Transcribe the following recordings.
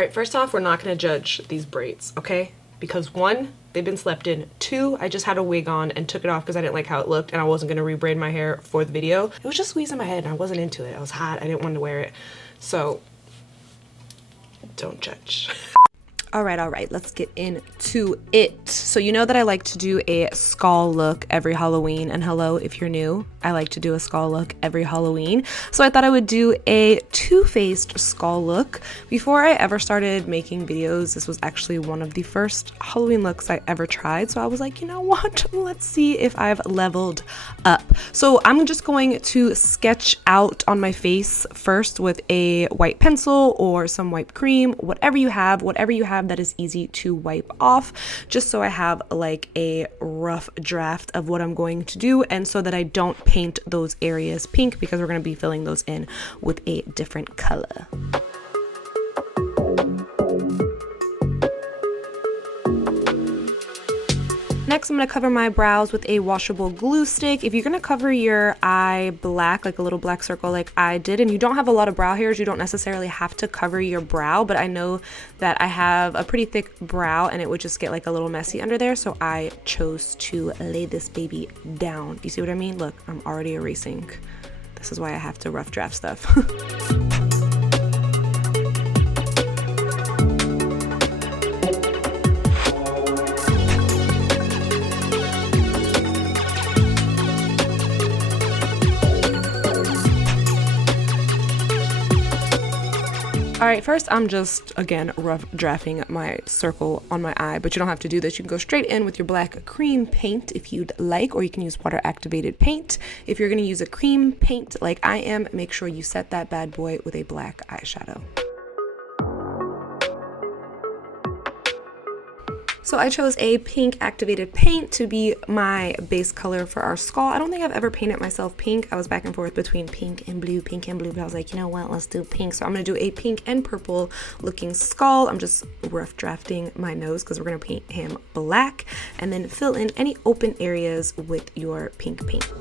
Alright, first off, we're not going to judge these braids, okay? Because 1, they've been slept in. 2, I just had a wig on and took it off because I didn't like how it looked and I wasn't going to rebraid my hair for the video. It was just squeezing my head and I wasn't into it. I was hot. I didn't want to wear it. So, don't judge. All right, let's get into it. So you know that I like to do a skull look every Halloween, and hello, if you're new, I like to do a skull look every Halloween. So I thought I would do a two-faced skull look. Before I ever started making videos, this was actually one of the first Halloween looks I ever tried. So I was like, you know what? Let's see if I've leveled up. So I'm just going to sketch out on my face first with a white pencil or some white cream, whatever you have that is easy to wipe off, just so I have like a rough draft of what I'm going to do, and so that I don't paint those areas pink because we're going to be filling those in with a different color. Next, I'm going to cover my brows with a washable glue stick. If you're going to cover your eye black, like a little black circle like I did, and you don't have a lot of brow hairs, you don't necessarily have to cover your brow, but I know that I have a pretty thick brow and it would just get like a little messy under there, so I chose to lay this baby down. You see what I mean? Look, I'm already erasing. This is why I have to rough draft stuff. Alright, first I'm just, again, rough drafting my circle on my eye, but you don't have to do this. You can go straight in with your black cream paint if you'd like, or you can use water activated paint. If you're going to use a cream paint like I am, make sure you set that bad boy with a black eyeshadow. So I chose a pink activated paint to be my base color for our skull. I don't think I've ever painted myself pink. I was back and forth between pink and blue, but I was like, you know what, let's do pink. So I'm going to do a pink and purple looking skull. I'm just rough drafting my nose because we're going to paint him black, and then fill in any open areas with your pink paint.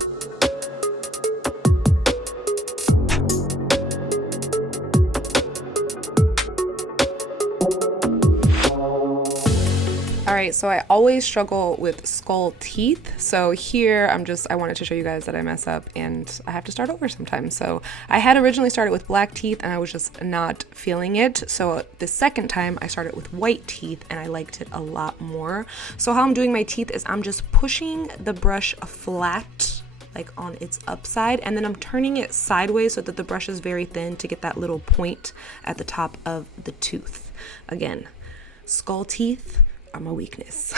Alright, so I always struggle with skull teeth. So here I wanted to show you guys that I mess up and I have to start over sometimes. So I had originally started with black teeth and I was just not feeling it. So the second time I started with white teeth and I liked it a lot more. So how I'm doing my teeth is I'm just pushing the brush flat, like on its upside, and then I'm turning it sideways so that the brush is very thin to get that little point at the top of the tooth. Again, skull teeth are my weakness.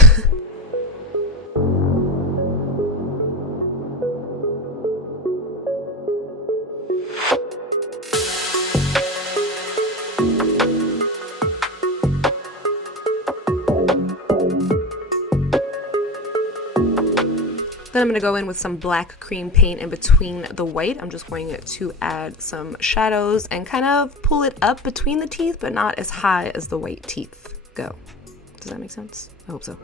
Then I'm going to go in with some black cream paint in between the white. I'm just going to add some shadows and kind of pull it up between the teeth, but not as high as the white teeth go. Does that make sense? I hope so.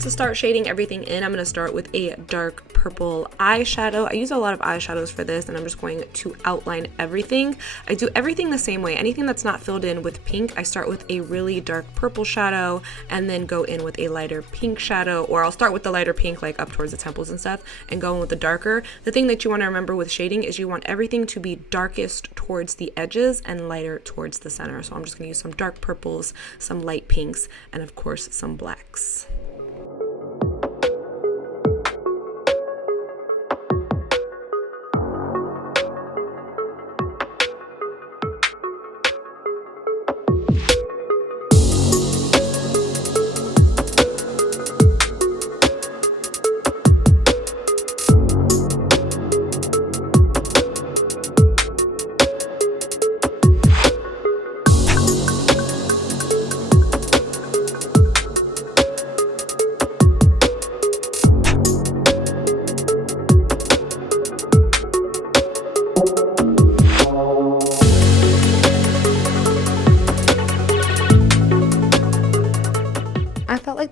To start shading everything in, I'm going to start with a dark purple eyeshadow. I use a lot of eyeshadows for this, and I'm just going to outline everything. I do everything the same way. Anything that's not filled in with pink, I start with a really dark purple shadow and then go in with a lighter pink shadow, or I'll start with the lighter pink like up towards the temples and stuff and go in with the darker. The thing that you want to remember with shading is you want everything to be darkest towards the edges and lighter towards the center. So I'm just going to use some dark purples, some light pinks, and of course some blacks.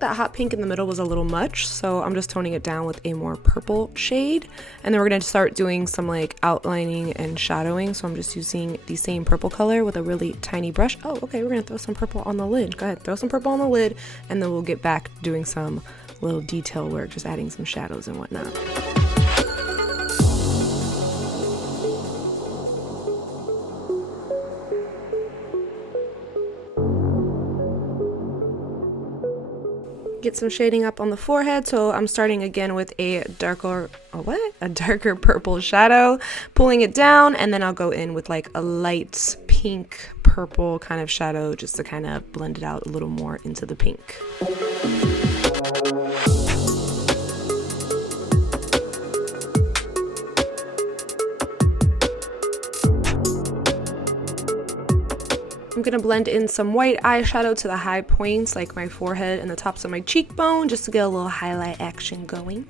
that hot pink in the middle was a little much, so I'm just toning it down with a more purple shade. And then we're gonna start doing some like outlining and shadowing. So I'm just using the same purple color with a really tiny brush. Oh, okay, we're gonna throw some purple on the lid. Go ahead, throw some purple on the lid, and then we'll get back doing some little detail work, just adding some shadows and whatnot. Get some shading up on the forehead, so I'm starting again with a darker purple shadow, pulling it down, and then I'll go in with like a light pink purple kind of shadow just to kind of blend it out a little more into the pink. I'm gonna blend in some white eyeshadow to the high points like my forehead and the tops of my cheekbone just to get a little highlight action going.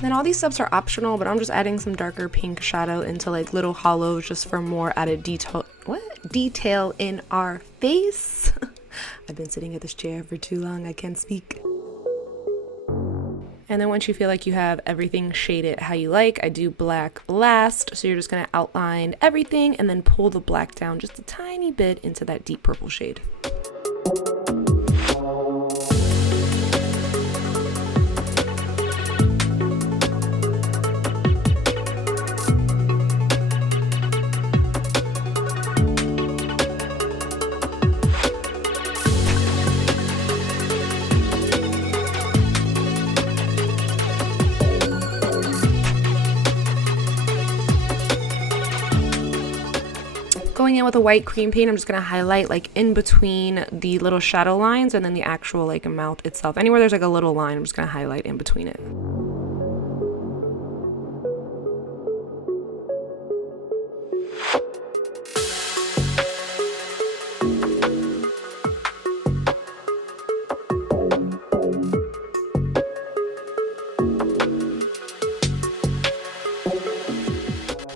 Then all these steps are optional, but I'm just adding some darker pink shadow into like little hollows just for more added detail in our face. I've been sitting at this chair for too long, I can't speak. And then once you feel like you have everything shaded how you like, I do black last. So you're just gonna outline everything and then pull the black down just a tiny bit into that deep purple shade. Going in with a white cream paint, I'm just going to highlight like in between the little shadow lines and then the actual like mouth itself. Anywhere there's like a little line, I'm just going to highlight in between it.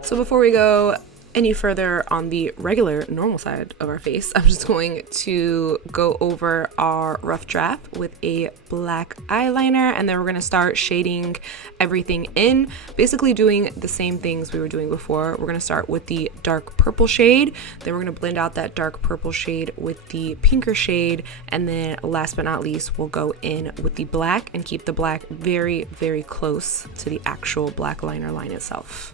So before we go any further on the regular normal side of our face, I'm just going to go over our rough draft with a black eyeliner, and then we're going to start shading everything in, basically doing the same things we were doing before. We're going to start with the dark purple shade, then we're going to blend out that dark purple shade with the pinker shade, and then last but not least we'll go in with the black and keep the black very, very close to the actual black liner line itself.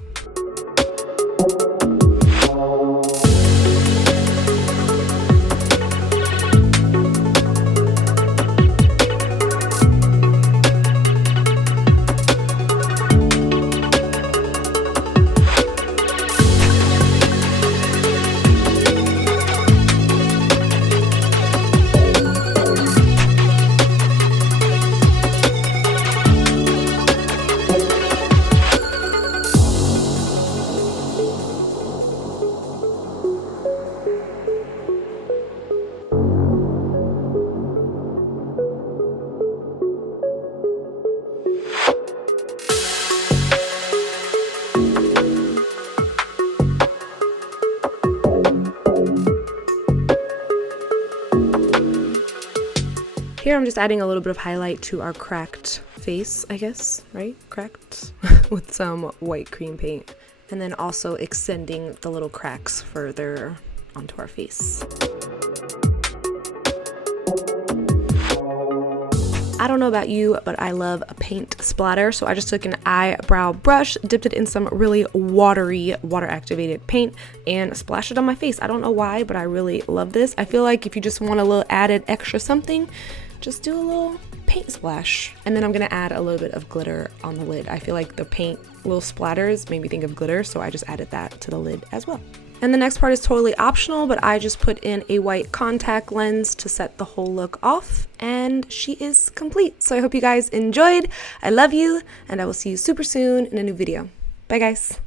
Here I'm just adding a little bit of highlight to our cracked face, I guess, right? Cracked with some white cream paint. And then also extending the little cracks further onto our face. I don't know about you, but I love a paint splatter. So I just took an eyebrow brush, dipped it in some really watery, water activated paint and splashed it on my face. I don't know why, but I really love this. I feel like if you just want a little added extra something, just do a little paint splash. And then I'm gonna add a little bit of glitter on the lid. I feel like the paint little splatters made me think of glitter, so I just added that to the lid as well. And the next part is totally optional, but I just put in a white contact lens to set the whole look off, and she is complete. So I hope you guys enjoyed. I love you, and I will see you super soon in a new video. Bye guys.